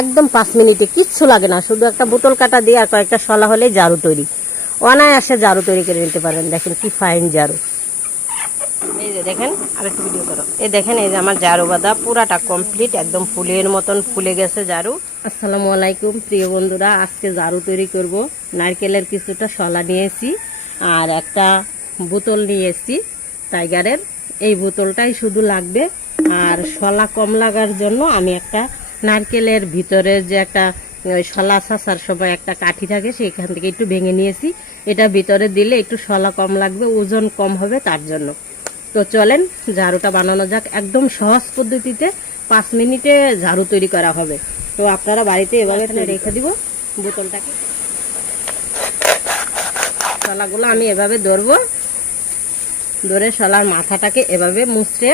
একদম 5 মিনিটে, কিচ্ছু লাগে না, শুধু একটা বোতল কাটা দিয়ে আর কয়েকটা শলা হলেই ঝাড়ু তৈরি। অনায়াসে ঝাড়ু তৈরি করে নিতে পারেন। দেখেন কি ফাইন ঝাড়ু। এই যে দেখেন, আরেকটু ভিডিও করো। এই দেখেন, এই যে আমার ঝাড়ু বাঁধা পুরাটা কমপ্লিট, একদম ফুলের মতন ফুলে গেছে ঝাড়ু। আসসালামু আলাইকুম প্রিয় বন্ধুরা, আজকে ঝাড়ু তৈরি করব। নারকেলের কিছুটা শলা নিয়েছি আর একটা বোতল নিয়েছি টাইগারের। এই বোতলটাই শুধু লাগবে। আর শলা কম লাগার জন্য আমি একটা নারকেলের ভিতরে যে একটা শলা ছাঁচার সময় একটা কাঠি থাকে, সেখান থেকে একটু ভেঙে নিয়েছি। এটা ভিতরে দিলে একটু শলা কম লাগবে, ওজন কম হবে তার জন্য। তো চলেন ঝাড়ুটা বানানো যাক। একদম সহজ পদ্ধতিতে 5 মিনিটে ঝাড়ু তৈরি করা হবে। তো আপনারা বাড়িতে এভাবে রেখে দিব বোতলটাকে। শলাগুলো আমি এভাবে ধরবো, ধরে শলার মাথাটাকে এভাবে মুছড়ে,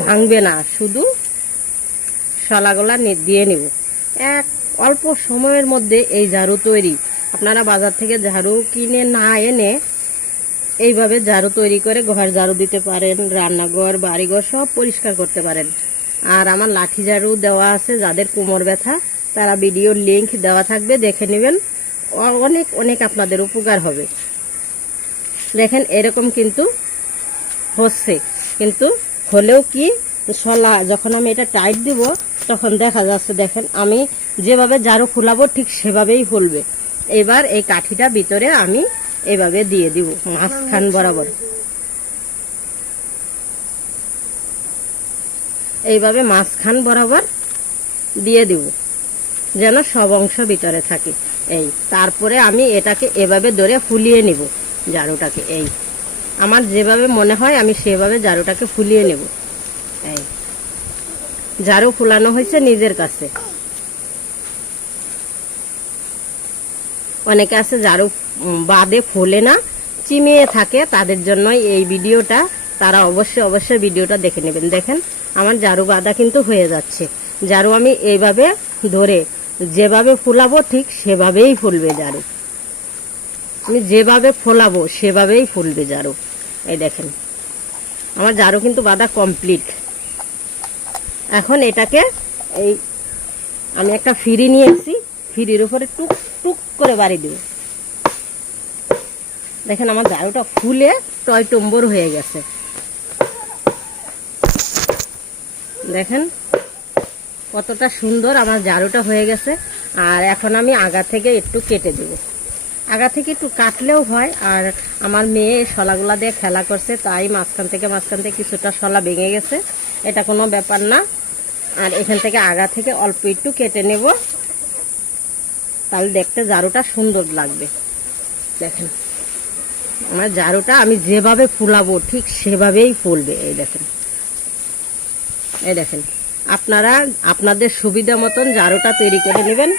ভাঙবে না, শুধু শলাগুলা দিয়ে নিব। অল্প সময়ের মধ্যে এই ঝাড়ু তৈরি। আপনারা বাজার থেকে ঝাড়ু কিনে না এনে এইভাবে ঝাড়ু তৈরি করে ঘর ঝাড়ু দিতে পারেন, রান্নাঘর বাড়িঘর সব পরিষ্কার করতে পারেন। আর আমার লাঠি ঝাড়ু দেওয়া আছে, যাদের কোমর ব্যথা তারা ভিডিওর লিংক দেওয়া থাকবে, দেখে নেবেন। অনেক অনেক আপনাদের উপকার হবে। দেখেন এরকম কিন্তু হচ্ছে, কিন্তু হলেও কি শলা যখন আমি এটা টাইট দিব তখন দেখা যাচ্ছে, দেখেন আমি যেভাবে ঝাড়ু ফুলাবো ঠিক সেভাবেই ফুলবে। এবার এই কাঠিটা ভিতরে আমি এভাবে দিয়ে দিব মাঝখান বরাবর। এইভাবে মাঝখান বরাবর দিয়ে দিব যেন সব অংশ ভিতরে থাকে। এই তারপরে আমি এটাকে এভাবে ধরে ফুলিয়ে নিব ঝাড়ুটাকে। এই আমার যেভাবে মনে হয় আমি সেভাবে ঝাড়ুটাকে ফুলিয়ে নেব। এই ঝাড়ু ফুলানো হয়েছে নিজের কাছে। অনেকে আছে ঝাড়ু বাদে ফোলে না, চিমিয়ে থাকে, তাদের জন্যই এই ভিডিওটা। তারা অবশ্যই ভিডিওটা দেখে নেবেন। দেখেন আমার ঝাড়ু বাঁধা কিন্তু হয়ে যাচ্ছে। ঝাড়ু আমি এইভাবে ধরে যেভাবে ফুলাবো ঠিক সেভাবেই ফুলবে ঝাড়ু। আমি যেভাবে ফোলাবো সেভাবেই ফুলবে ঝাড়ু। এই দেখেন আমার ঝাড়ু কিন্তু বাঁধা কমপ্লিট। এখন এটাকে এই আমি একটা ফিরি নিয়েছি, ফিরির উপরে টুক টুক করে বাড়ি দেব। দেখেন আমার ঝাড়ুটা ফুলে টয়টম্বর হয়ে গেছে। দেখেন কতটা সুন্দর আমার ঝাড়ুটা হয়ে গেছে। আর এখন আমি আগা থেকে একটু কেটে দেব। আগা থেকে একটু কাটলেও হয়। আর আমার মেয়ে শলাগুলা দিয়ে খেলা করছে, তাই মাঝখান থেকে কিছুটা শলা ভেঙে গেছে, এটা কোনো ব্যাপার না। আর এখান থেকে আগা থেকে অল্প একটু কেটে নেব, তাহলে দেখতে ঝাড়ুটা সুন্দর লাগবে। দেখেন আমার ঝাড়ুটা আমি যেভাবে ফুলাবো ঠিক সেভাবেই ফুলবে। এই দেখেন, এই দেখেন আপনারা আপনাদের সুবিধা মতন ঝাড়ুটা তৈরি করে নেবেন।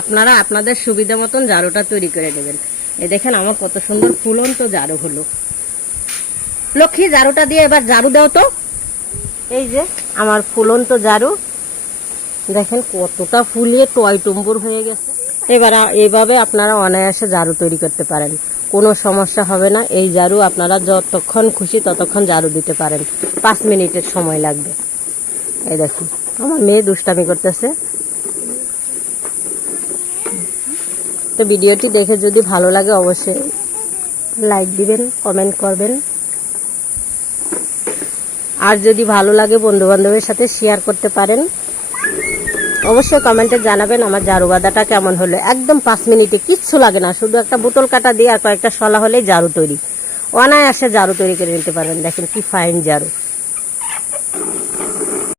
আপনারা আপনাদের সুবিধা মতন ঝাড়ুটা তৈরি করে নেবেন। এই দেখেন আমার কত সুন্দর ফুলন্ত ঝাড়ু হলো। লক্ষ্মী ঝাড়ুটা দিয়ে এবার ঝাড়ু দাও তো। এই যে আমার ফুলন্ত ঝাড়ু, দেখেন কতটা ফুলিয়ে টয়টম্বুর হয়ে গেছে। এবার এইভাবে আপনারা অনায়াসে ঝাড়ু তৈরি করতে পারেন, কোনো সমস্যা হবে না। এই ঝাড়ু আপনারা যতক্ষণ খুশি ততক্ষণ ঝাড়ু দিতে পারেন, 5 মিনিটের সময় লাগবে। এই দেখুন আমার মেয়ে দুষ্টামি করতেছে। তো ভিডিওটি দেখে যদি ভালো লাগে অবশ্যই লাইক দিবেন, কমেন্ট করবেন। আর যদি ভালো লাগে বন্ধু বান্ধবের সাথে শেয়ার করতে পারেন। অবশ্যই কমেন্টে জানাবেন আমার ঝাড়ু বাঁধাটা কেমন হলো। একদম 5 মিনিটে, কিচ্ছু লাগে না, শুধু একটা বোতল কাটা দিয়ে আর কয়েকটা শলা হলেই ঝাড়ু তৈরি। অনায়াসে ঝাড়ু তৈরি করে নিতে পারেন। দেখেন কি ফাইন ঝাড়ু।